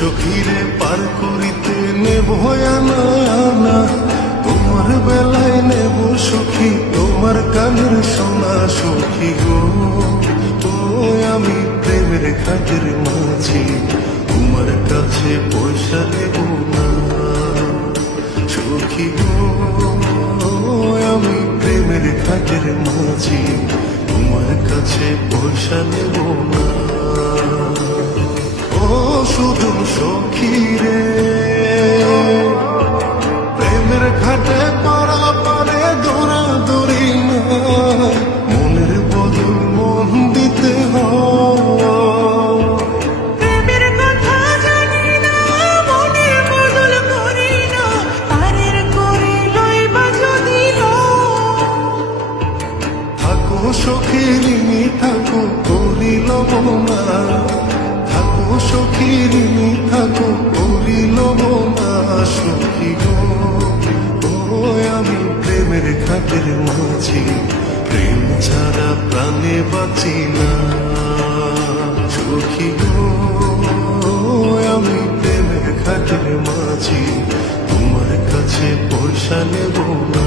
সখীরে পার করিতে নেব আনা আনা, তোমার বেলায় নেব সখী তোমার কানের সোনা সখী গো। ও আমি প্রেমের ঘাটের মাঝি, তোমার কাছে পয়সা নেব না সখী গো। আমি প্রেমের ঘাটের মাঝি, তোমার কাছে পয়সা নেব না। ও শুধু সখী রে, প্রেমের ঘাটে পারা পারে দৌড়াদৌড়ি না, মনের বদল মন দিতে হয়। প্রেমের কথা জানি না, মনের বদল করি না, পারের করে লইবা যদি থাকো সখী ঋণী থাকো করিল না, থাকো সখী ঋণী থাকো করিল না সখী গো। ও আমি প্রেমের ঘাটের মাঝি, প্রেম ছাড়া প্রাণে বাঁচি না সখী গো। আমি প্রেমের ঘাটের মাঝি, তোমার কাছে পয়সা নেব না।